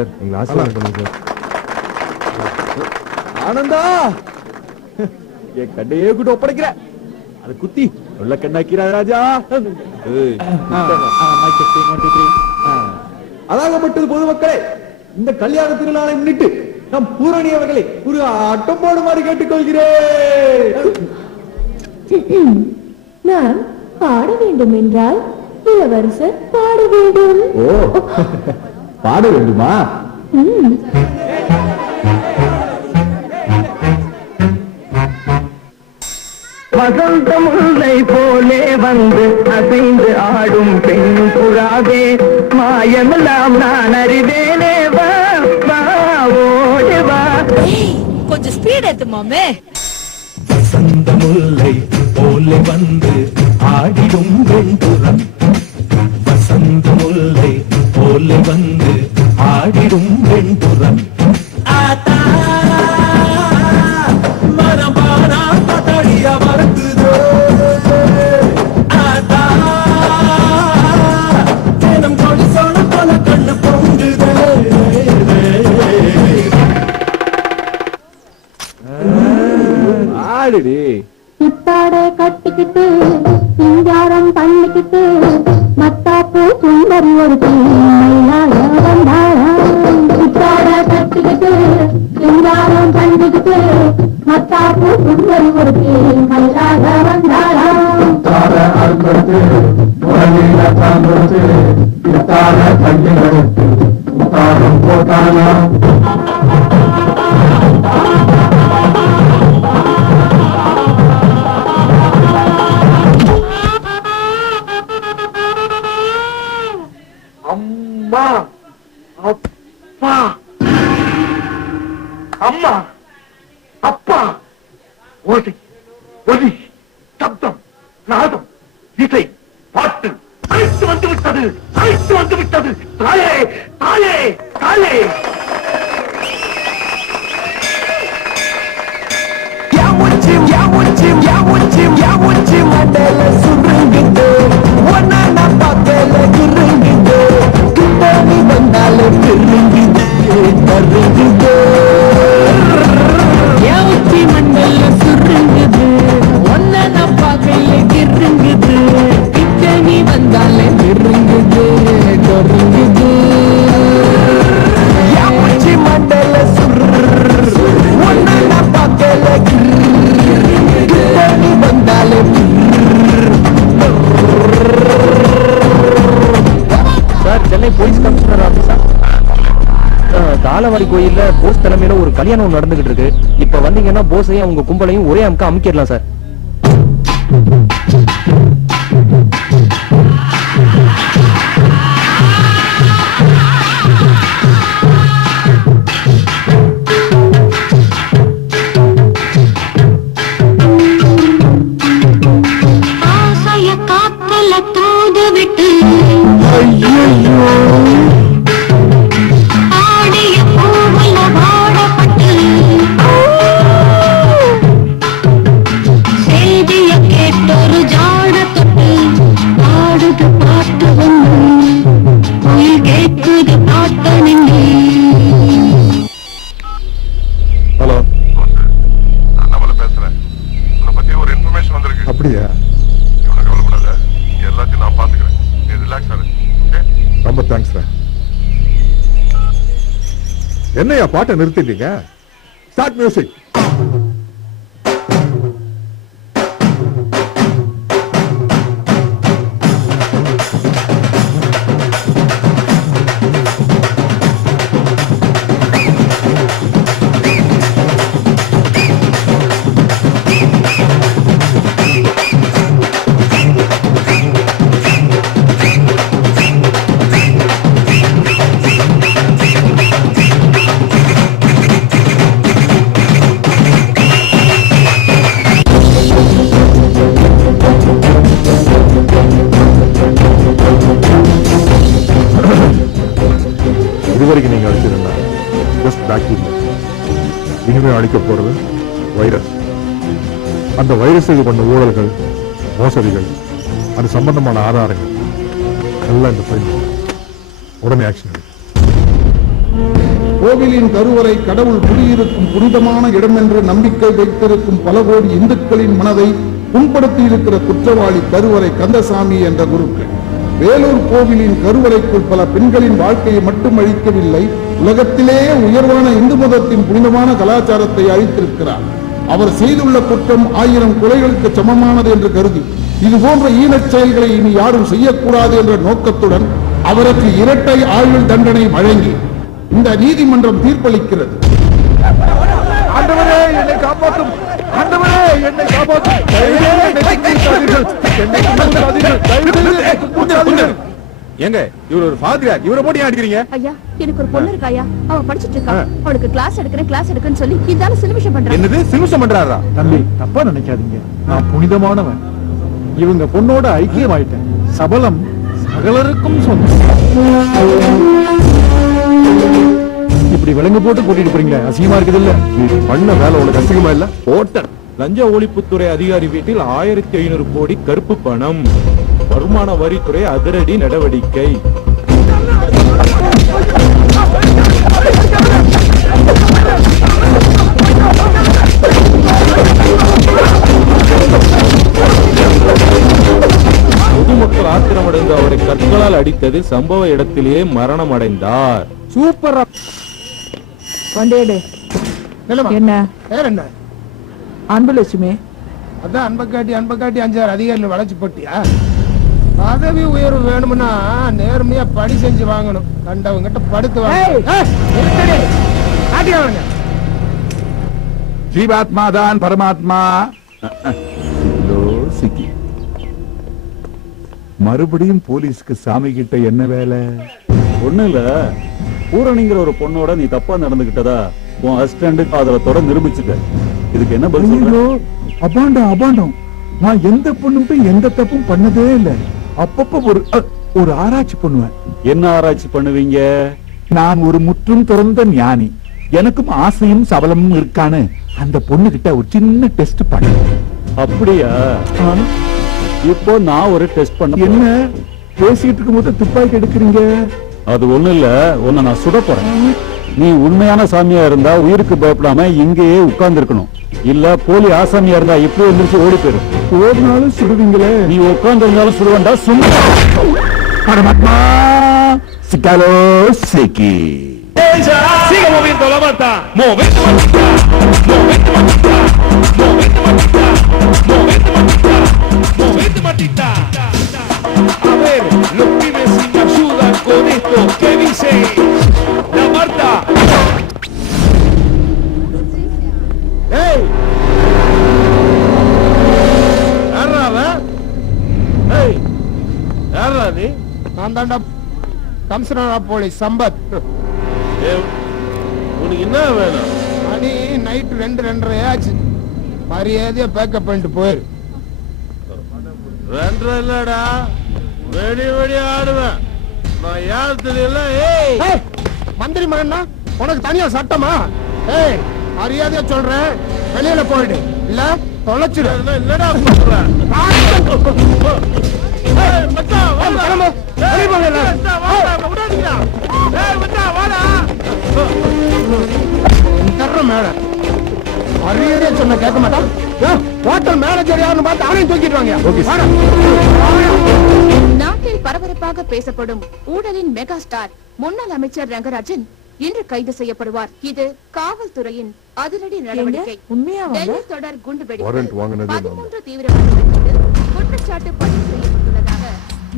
Sir, எங்களை ஆசீர்வாதம் பண்ணுங்க சார். ஆனந்தா, என் கண்டையே கூட ஒப்படைக்கிற. அது குத்தி உள்ள கண்ணாக்கிறா ராஜா. அதாகப்பட்டது பொதுமக்களே, இந்த கல்யாண திருநாளை முன்னிட்டு நம் பூரணி அவர்களை ஒரு ஆட்டம் போடுமாறு கேட்டுக்கொள்கிறேன். நான் பாட வேண்டும் என்றால் இளவரசர் பாட வேண்டும். ஓ, பாட வேண்டுமா? வசந்த முல்லை போலே வந்து அசைந்து ஆடும் பெண் புறாவே, மாயமெல்லாம் நான் அறிவேனே, வா வா ஓடி வா. கொஞ்சம் ஸ்பீட் ஏத்து மாமே. வசந்த முல்லை போலே வந்து ஆடிடும் பெண் புறா, வசந்த முல்லை போலே வந்து ஆடிடும் பெண் புறா. இப்பாட கட்டிக்கிட்டு சிங்காரம் பண்ணிக்கிட்டு மத்தாப்பு சுந்தரி ஒரு இப்பாட கட்டிக்கிட்டு சிங்காரம் பண்ணிக்கிட்டு மத்தாப்பு சுந்தரி ஒரு மயிலாக வந்தாராம். அம்மா அப்பா அம்மா அப்பா, ஓசை ஒலி சப்தம் நாதம் இசை பாட்டு அழைத்து வந்து விட்டது, அழைத்து வந்து விட்டது. தாயே தாயே தாயே. மண்டல சுருங்கிட்டு ஒன்னா பக்கல இருங்கிட்டு கிட்டணி வந்தாலும் திருங்கிட்டு தருங்கிட்டு. யாவுச்சி மண்டல சுருங்குது ஒன்னா பக்கல இருங்குது கிட்டணி வந்தாலும் திருங்குது தருங்குது. யாவுச்சி மண்டல சுரு ஒன்னா பக்கல கிட்டணி வந்தாலும். சார், சென்னை போலீஸ் கமிஷனர் ஆபீஸா? தாளவாடி கோயில்ல போஸ் தலைமையில ஒரு கல்யாணம் நடந்துகிட்டு இருக்கு. இப்ப வந்தீங்கன்னா போஸையும் அவங்க கும்பலையும் ஒரே அமுக்க அமுக்கிடலாம் சார். அப்படியா? கவலைப்படாத, எல்லாத்தையும் நான் பாத்துக்கிறேன். நீ ரிலாக்ஸ் ஆகு. ரொம்ப தேங்க்ஸ். என்னையா பாட்டை நிறுத்திட்டீங்க? Start music. இதுவரைக்கும் நீங்க அடிச்சிருந்தா ஜஸ்ட் பாக்டீரியா. இனிமே அழிக்க போறது வைரஸ். அந்த வைரஸுக்கு பண்ண ஊழல்கள், மோசடிகள், அது சம்பந்தமான ஆதாரங்கள் எல்லாம் இந்த ஃபைல். உடனே ஆக்ஷன் எடுக்கும். கோவிலின் கருவறை கடவுள் குடியிருக்கும் புனிதமான இடம் என்று நம்பிக்கை வைத்திருக்கும் பல கோடி இந்துக்களின் மனதை புண்படுத்தி இருக்கிற குற்றவாளி கருவறை கந்தசாமி என்ற குருக்கள் வேலூர் கோவிலின் கருவறைக்குள் பல பெண்களின் வாழ்க்கையை மட்டும் அழிக்கவில்லை, உலகத்திலேயே உயர்வான இந்து மதத்தின் புனிதமான கலாச்சாரத்தை அழித்திருக்கிறார். அவர் செய்துள்ள குற்றம் 1000 கொலைகளுக்கு சமமானது என்று கருதி இது போன்ற ஈனச் செயல்களை இனி யாரும் செய்யக்கூடாது என்ற நோக்கத்துடன் அவருக்கு இரட்டை ஆயுள் தண்டனை வழங்கி இந்த நீதிமன்றம் தீர்ப்பளிக்கிறது. ஆண்டவரே என்னை காப்பாற்றும், ஆண்டவரே என்னை காப்பாற்றும், எங்க இவர் ஒரு ஃபாதர், இவரை போட்டு ஏன் அடிக்கிறீங்க? ஐயா எனக்கு ஒரு பொண்ணு இருக்கா ஐயா, அவ படிச்சிட்டு இருக்கா, அவளுக்கு கிளாஸ் எடுக்கிறேன்னு சொல்லி இதால சிலுமிஷம் பண்றாங்க. என்னது சிலுமிஷம் பண்றாரா? தம்பி தப்பா நினைக்காதீங்க, நான் புனிதமானவன். இவங்க பொண்ணோட ஐக்கியமாயிட்டேன். சபலம் சகலருக்கும் சொந்தம். இப்படி விலங்கு போட்டு கூட்டிட்டு போறீங்களே, அசிங்கமா இருக்குது இல்ல? பண்ண வேலை உனக்கு அசிங்கமா இல்ல? ஓட்டன் லஞ்ச ஒழிப்புத்துறை அதிகாரி வீட்டில் 1500 கோடி கருப்பு பணம். வருமான வரித்துறை அதிரடி நடவடிக்கை. பொதுமக்கள் ஆத்திரமடைந்து அவரை கற்களால் அடித்ததில் சம்பவ இடத்திலேயே மரணம் அடைந்தார். சூப்பரா கொண்டேடு. என்ன வேற என்ன? அன்புலட்சுமி அதான் அன்பக்காட்டி 5 அதிகாரிகள் வளைச்சு போட்டியா? பதவி உயர்வு வேணும்னா நேர்மையா படி செஞ்சு வாங்கணும். கண்டவங்கிட்ட படுத்து வாங்க. ஜீவாத்மா தான் பரமாத்மா. மறுபடியும் போலீஸ்க்கு சாமி கிட்ட என்ன வேலை? ஒண்ணு இல்ல, பூரணிங்கிற ஒரு பொண்ணோட நீ தப்பா நடந்துகிட்டதா உன் அசிஸ்டன்ட் ஆதரத்தோட நிரூபிச்சுட்ட. இதுக்கு என்ன பதில் சொல்ற? அபாண்டம். நான் எந்த பொண்ணுக்கும் எந்த தப்பும் பண்ணதே இல்ல. அப்பப்ப ஒரு ஆராய்ச்சி பண்ணுவேன். என்ன ஆராய்ச்சி பண்ணுவீங்க? நான் ஒரு முற்றும் துறந்த ஞானி. எனக்கும் ஆசையும் சபலமும் இருக்கான்னு அந்த பொண்ணு கிட்ட ஒரு சின்ன டெஸ்ட் பண்ண. அப்படியா? இப்போ நான் ஒரு டெஸ்ட் பண்ண. என்ன பேசிட்டு இருக்கும் போது துப்பாக்கி எடுக்கிறீங்க? அது ஒண்ணு இல்ல, உன்னை நான் சுட போறேன். நீ உண்மையான சாமியா இருந்தா உயிருக்கு பயப்படாம இங்கேயே உட்கார்ந்து இருக்கணும். இல்ல போலி ஆசாமியா இருந்தா இப்படி எந்திரிச்சு ஓடி போயிடும். ஓடினாலும் சுடுவீங்களே. நீ உட்கார்ந்து இருந்தாலும் சுடுவேண்டா. சும்மா பரமாத்மா சிக்காலோ சிக்கி. Siga moviendo la mata, movete matita, movete matita, movete matita, movete matita, movete matita. A ver, los pibes si me ayudan con esto, ¿qué dice? La Marta. Hey! யாரா? Hey! யாரா நீ? நான் தாண்டா கமிஷனர் போலீஸ் சம்பத். உனக்கு என்ன வேணும்? மணி night 2:30 ஆச்சு. மரியாதையா பேக்கப் பண்ணிட்டு போயிரு. 2 இல்லடா, வெடி ஆடுவேன். நான் யார் தெரியல. ஏய் மந்திரி மகன்னா உனக்கு தனியா சட்டமா? ஏய் மரியாதையா சொல்றேன், வெளியில போயிடு இல்ல தொலைச்சிரு. என்னடா சொல்றேன்? மச்சான் வாடா. வெளிய போங்க. வாடா, விடாதீங்க. மச்சான் வாடா. மேல மரியாதையா சொன்ன கேட்க மாட்டான். ஹோட்டல் மேனேஜர் யாருன்னு பார்த்து அவனையும் தூக்கிடுவாங்க. நாட்டில் பரபரப்பாக பேசப்படும் ஊழலின் மெகா ஸ்டார் முன்னாள் அமைச்சர் ரங்கராஜன் இன்று கைது செய்யப்படுவார். இது காவல்துறையின் அதிரடி நடவடிக்கை. டெல்லி தொடர் குண்டுவெடிப்பு 13 தீவிரவாதிகள் குற்றச்சாட்டு பதிவு செய்யப்பட்டுள்ளதாக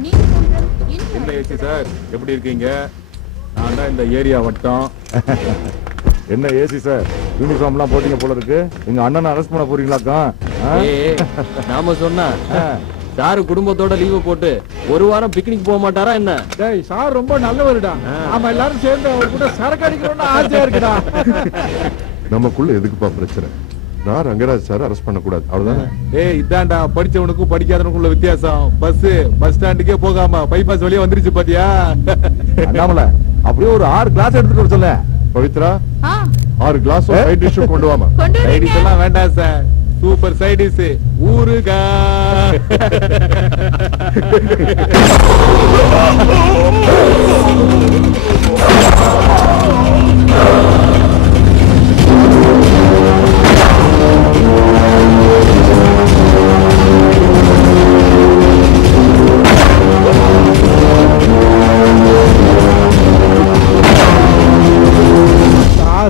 நீதிமன்றம் இன்று சார் எப்படி இருக்கீங்க? நான் தான் இந்த ஏரியா வட்டம். என்ன ஏசி சார், யூனிஃபார்ம் எல்லாம் போட்டீங்க போல இருக்கு. எங்க அண்ணனை அரெஸ்ட் பண்ண போறீங்களாக்கா? நாம சொன்னா சாரு குடும்பத்தோட லீவு போட்டு ஒரு வாரம் பிக்னிக் போக மாட்டாரா என்ன? டேய் சார் ரொம்ப நல்லவருடா. நாம எல்லாரும் சேர்ந்து அவர் கூட சரக்கு அடிக்கணும்னு ஆசையா இருக்குடா. நமக்குள்ள எதுக்குப்பா பிரச்சனை? நான் ரங்கராஜ் சார் அரெஸ்ட் பண்ண கூடாது, அவ்வளவுதானே? ஏய் இதாண்டா படிச்சவனுக்கும் படிக்காதவனுக்குள்ள வித்தியாசம். பஸ் ஸ்டாண்டுக்கே போகாம பைபாஸ் வழியா வந்துருச்சு பாத்தியா? அண்ணாமலை அப்படியே ஒரு 6 கிளாஸ் எடுத்துட்டு வர சொல்ல. பவித்ரா 6 கிளாஸ் சைட் டிஷ் கொண்டு வாமா. சைட் டிஷ் எல்லாம் வேண்டாம் சார், சூப்பர் சைட் டிஷ் ஊறுகா.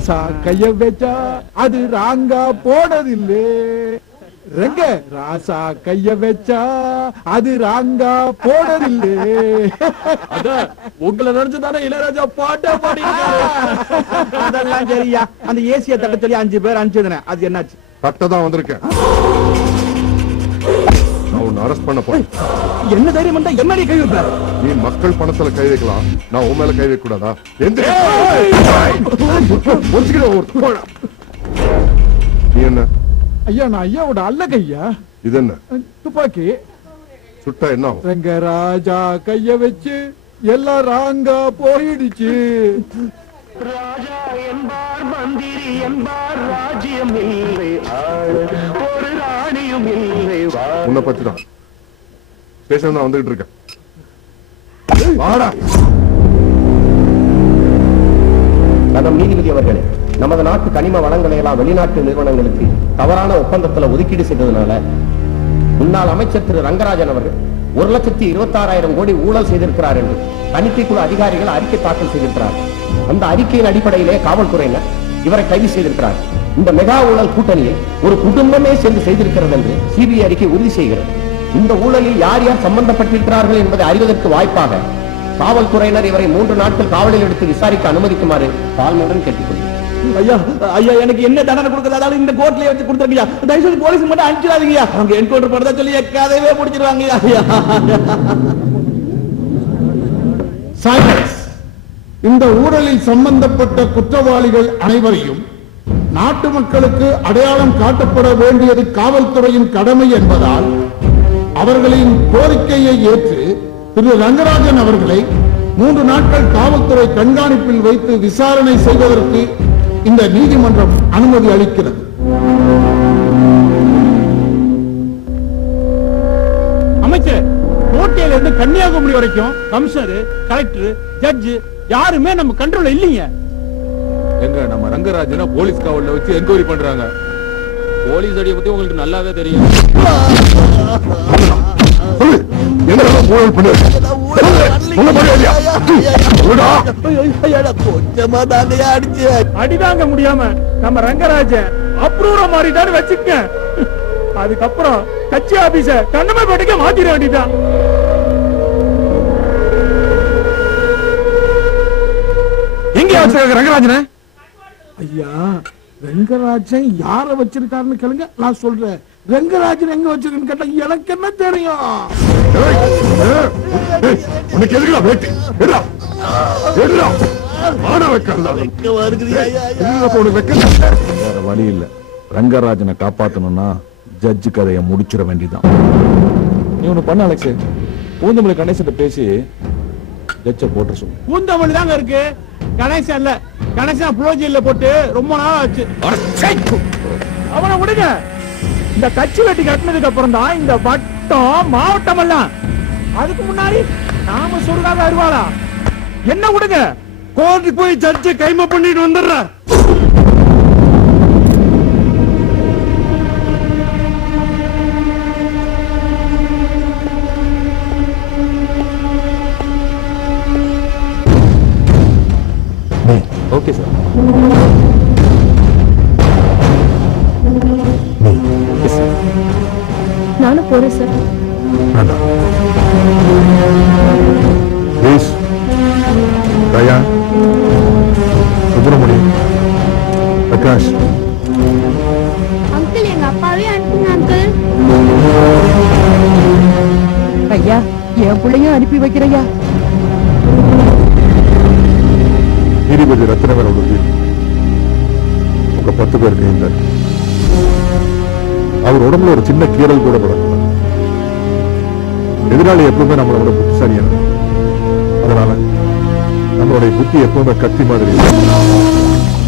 ராசா கைய வச்சா அது ராங்கா போனதில்லை. ரங்க ராசா கைய வச்சா அது ராங்கா போனதில்லை. அதான் உங்களை நினைச்சுதானே இளையராஜா பாட்டா பாடியிருக்காரு. அதெல்லாம் சரியா. அந்த ஏசிய தட்ட சொல்லி 5 பேர் அனுப்பிச்சதுனே அது என்னாச்சு? தட்டதான் வந்திருக்கேன். நான் உன்னை அரெஸ்ட் பண்ண போறேன். என்ன தைரியம் வந்தா என்ன கை வைப்ப? நீ மக்கள் பணத்துல கை வைக்கலாம், நான் உன் மேல கை வைக்க கூடாதா? நீ என்ன ஐயா? நான் ஐயாவோட அல்ல கையா. இது என்ன துப்பாக்கி. சுட்டா என்ன ஆகும்? ரங்கராஜா கைய வச்சு எல்லாம் ராங்கா போயிடுச்சு. ராஜா என்பார் மந்திரி என்பார் ராஜ்யம் இல்லை, ஒரு ராணியும் இல்லை. உன்னை பத்தி தான் ஸ்டேஷன் தான் வந்துகிட்டு இருக்கேன். வாடா. மேடம் நீதிபதி அவர்களே, நமது நாட்டு கனிம வளங்களை எல்லாம் வெளிநாட்டு நிறுவனங்களுக்கு தவறான ஒப்பந்தத்தில் ஒதுக்கீடு செய்ததுனால முன்னாள் அமைச்சர் திரு ரங்கராஜன் அவர்கள் 1,26,000 கோடி ஊழல் செய்திருக்கிறார் என்று தணிக்கை குழு அதிகாரிகள் அறிக்கை தாக்கல் செய்திருக்கிறார். அந்த அறிக்கையின் அடிப்படையிலே காவல்துறையினர் இவரை கைது செய்திருக்கிறார். இந்த மெகா ஊழல் கூட்டணியை ஒரு குடும்பமே சேர்ந்து செய்திருக்கிறது என்று சிபிஐ அறிக்கை உறுதி செய்கிறது. இந்த ஊழலில் யார் யார் சம்பந்தப்பட்டிருக்கிறார்கள் என்பதை அறிவதற்கு வாய்ப்பாக காவல்துறையினர் இவரை 3 நாட்கள் காவலில் எடுத்து விசாரிக்க அனுமதிக்குமாறு தாழ்மையுடன் கேட்டுக்கொள்கிறேன். ஐயா ஐயா எனக்கு என்ன தண்டனை கொடுக்கறதால இந்த கோர்ட்லயே வச்சு கொடுத்துருக்கீங்க. தயவு செய்து போலீஸ் மட்டும் அனுப்பிச்சிடாதீங்க. அவங்க என்கவுண்டர் பண்ணதா சொல்லி கதையவே முடிச்சிருவாங்க. இந்த ஊழலில் சம்பந்தப்பட்ட குற்றவாளிகள் அனைவரையும் நாட்டு மக்களுக்கு அடையாளம் காட்டப்பட வேண்டியது காவல்துறையின் கடமை என்பதால் அவர்களின் கோரிக்கையை ஏற்று திரு ரங்கராஜன் அவர்களை 3 நாட்கள் காவல்துறை கண்காணிப்பில் வைத்து விசாரணை செய்வதற்கு இந்த நீதிமன்றம் அனுமதி அளிக்கிறது. அமைச்சர், கோட்டையில இருந்து கன்னியாகுமரி வரைக்கும் கமிஷனர், கலெக்டர், ஜட்ஜ் யாருமே நம்ம கண்ட்ரோல்ல இல்லைங்க. எங்க நம்ம ரங்கராஜனை போலீஸ் காவல்ல வச்சு என்கொயரி பண்றாங்க. போலீஸ் அடியை பத்தி உங்களுக்கு நல்லாவே தெரியும். அடிதாங்க முடியாம நம்ம ரங்கராஜன் அப்ரூவம் மாறிட்டான்னு வச்சுக்க. அதுக்கப்புறம் கட்சி ஆபீஸ கண்ணமாப்பேட்டைக்கு மாத்திர வேண்டியதான். எங்க வச்சிருக்க ரங்கராஜன? ஐயா, ரங்கராஜன் யார வச்சிருக்காருன்னு கேளுங்க, நான் சொல்றேன். ரங்கராஜன் எங்க வச்சிருக்கேன்னு கேட்டா எனக்கு என்ன தெரியும்? உனக்கு எதுக்குடா வேட்டி? எடுடா. எடுடா. ஆட வைக்கறதா? வேற வழி இல்ல. ரங்கராஜனை காப்பாத்தணும்னா ஜட்ஜு கதையை முடிச்சிட வேண்டியதான். நீ ஒண்ணு பண்ண அலெக்ஸ், பூந்தமல்லி கணேசன் பேசி ஜட்ஜ போட்டு சொல்லு. பூந்தமல்லி தாங்க இருக்கு, கணேசன் இல்ல. கணேசன் புரோஜியில போட்டு ரொம்ப நாள் ஆச்சு. அவனை விடுங்க. இந்த கட்சி வெட்டி கட்டினதுக்கு அப்புறம் தான் இந்த வட்டம் மாவட்டம் எல்லாம். அதுக்கு முன்னாடி நாம சொல்றாங்க அருவாளா என்ன விடுங்க. கோர்ட்டுக்கு போய் ஜட்ஜை கைமா பண்ணிட்டு வந்துடுற. Okay sir. நானும் போறேன் sir. Please. Daya, Subramaniam, Prakash. Uncle, எங்க அப்பாவே அனுப்புங்க அங்கிள். ஐயா, என் பிள்ளையும் அனுப்பி வைக்கிறையா. நீதிபதி ரத்னவேலோட வீடு உங்க 10 பேருக்கு இந்த அவர் உடம்புல ஒரு சின்ன கீரல் கூட படக்கூடாது. எதிராளி எப்பவுமே நம்மளோட புத்திசாலியான, அதனால நம்மளுடைய புத்தி எப்பவுமே கத்தி மாதிரி